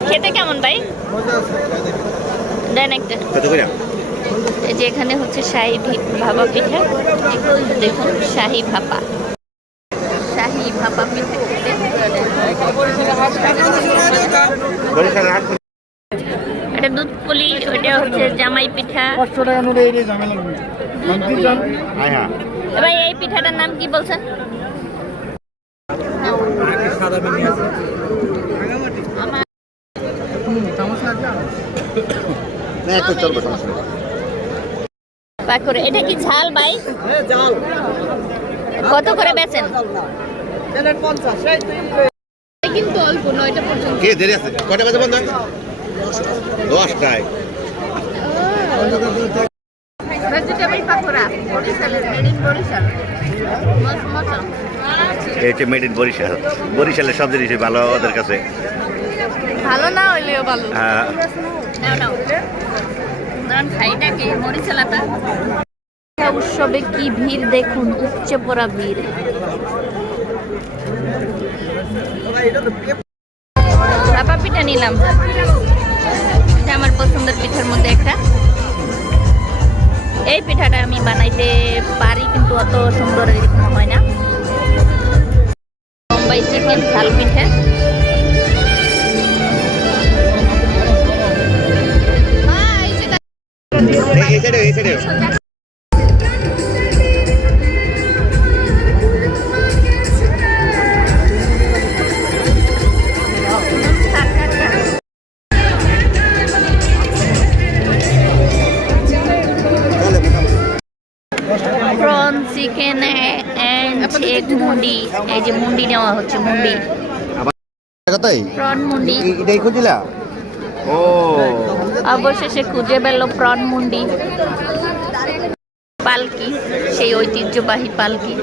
খেতে কেমন ভাই? দেন একটা। কত এই যে এখানে হচ্ছে শাহি ভাপা পিঠা। দেখুন শাহি ভাপা। শাহি ভাপা পিঠা খেতে এটা দুধ পুলি ওটা হচ্ছে জামাই পিঠা। পাঁচশো টাকা নোটে এই ঝামেলা নেই হ্যাঁ হ্যাঁ। এবার এই পিঠাটার নাম কি বলছেন? না একটু চলবে সমস্যা নেই। পাক করে। এটা কি ঝাল ভাই? কত করে বেচেন? কিন্তু অল্প নয়টা পর্যন্ত। কে দেরি আছে? কটা বাজে বন্ধ? দশটায়। ভেজিটেবল পাকোড়া বরিশালের মেড ইন বরিশাল। এই হচ্ছে মেড ইন বরিশাল। বরিশালের সব জিনিসই ভালো ওদের কাছে। ভালো না হইলেও ভালো। হ্যাঁ নাও নাও। কারণ খাইটা কি? মরিচালাটা উৎসবে কি ভিড় দেখুন? উপচে পড়া ভিড়। ভাপা পিঠা নিলাম। এটা আমার পছন্দের পিঠার মধ্যে একটা। এই পিঠাটা আমি বানাইতে পারি কিন্তু অত সুন্দর এরকম হয় না। মুম্বাই চিকেন ঝাল পিঠা। এই সাইডে এই সাইডে প্রন চিকেন অ্যান্ড এগ মুন্ডি এই যে মুন্ডি নেওয়া হচ্ছে মুন্ডি প্রন মুন্ডি এটাই খুঁজিলা? ও অবশেষে খুঁজে পেল মুন্ডি। পালকি সেই ঐতিহ্যবাহী পালকি।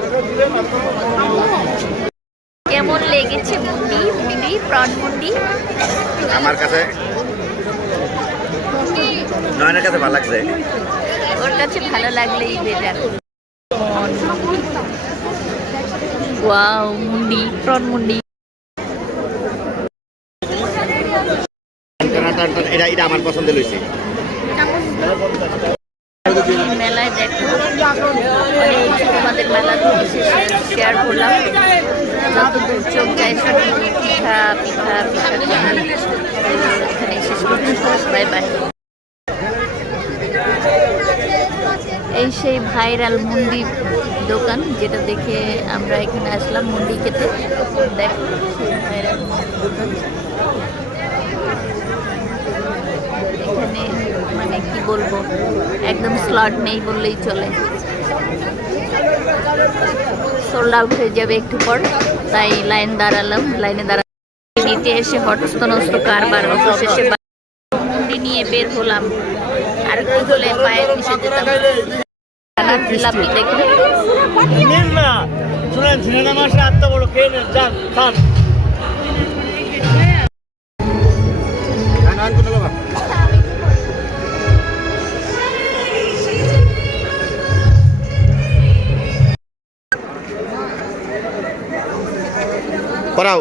কেমন লেগেছে মুন্ডি? মুন্ডি মুন্ডি? আমার কাছে নয়নের কাছে ভালো লাগছে। ওর কাছে ভালো লাগলেই বেটার। ওয়াও মুন্ডি প্রন মুন্ডি। আমার পছন্দ শেয়ার করলাম। দূর চোখ শেষ এই সেই ভাইরাল মুন্ডি দোকান, যেটা দেখে আমরা এখানে আসলাম মুন্ডি খেতে। দেখো সেই ভাইরাল দোকান। মানে কি বলব একদম স্লট নেই বললেই চলে। সোল্ড আউট হয়ে যাবে একটু পর তাই লাইন দাঁড়ালাম। লাইনে দাঁড়ালাম নিতে এসে হটস্ত নস্ত কারবার অবশেষে মুন্ডি নিয়ে বের হলাম। আর কি হলে পায়ে মিশে যেতাম। জিলাপি না। করাও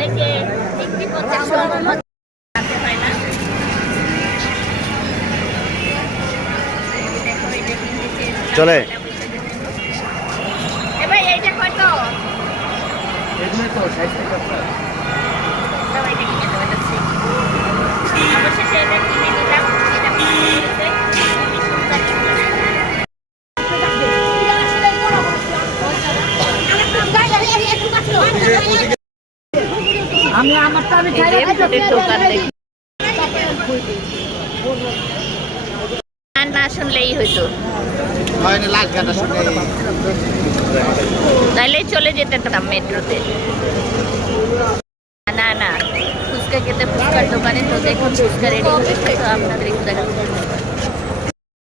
এই যে ডিগ্রি পঞ্চাশ হয় না চলে এ এই যে ফুটের দোকান দেখি। না শুনলেই হইতো। তাহলে চলে যেতে পারতাম মেট্রোতে। না না ফুচকা খেতে ফুচকার দোকানে তো দেখুন ফুচকা রেডি হচ্ছে তো আপনাদের একটু দেখাচ্ছি।